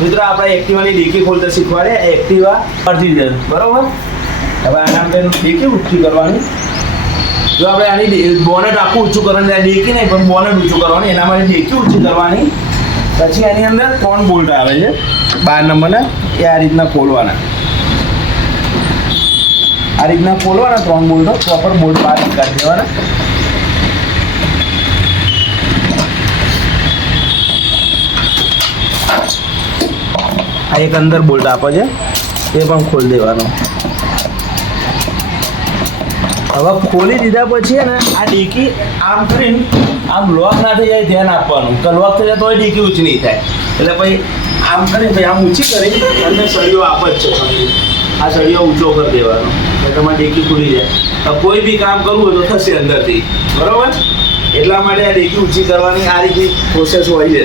મિત્રો, આપણે એક્ટિવાની ડીકી ખોલતા શીખવાડે એક્ટિવા અડધી જશે બરોબર? હવે આના આપણે ડીકી ઊંચી કરવાની. જો આપણે આની બોનેટ આખું ઊંચું કરવાનું ડીકી નહીં, પણ બોનેટ ઊંચું કરવાની. એના માટે ડીકી ઊંચી કરવાની. પછી એની અંદર ત્રણ બોલ્ટ આવે છે? બાર નંબરના. એ આ રીતના ખોલવાના. આ રીતના ખોલવાના ત્રણ બોલ્ટો. પ્રોપર બોલ્ટ બહાર કાઢી દેવાના. આ એક અંદર બોલ્ટ આપે છે. એ પણ ખોલી દેવાનો. હવે ખોલી દીધા પછી ને આ ડીકી આમ કરીને આમ લોક ના થઈ જાય ધ્યાન આપવાનું. તો લોક થઈ જાય તો ડીકી ઊંચી નહીં થાય. એટલે પછી આમ કરીને પછી આમ ઊંચી કરી અને સળીઓ આપ જ છે આ સળીઓ ઊંચો કરી દેવાનો. એટલે તમારે ડીકી ખુલી જાય. તો કોઈ બી કામ કરવું હોય તો થશે અંદરથી. બરોબર? એટલા માટે આ ડીકી ઊંચી કરવાની આ રીતની પ્રોસેસ હોય છે.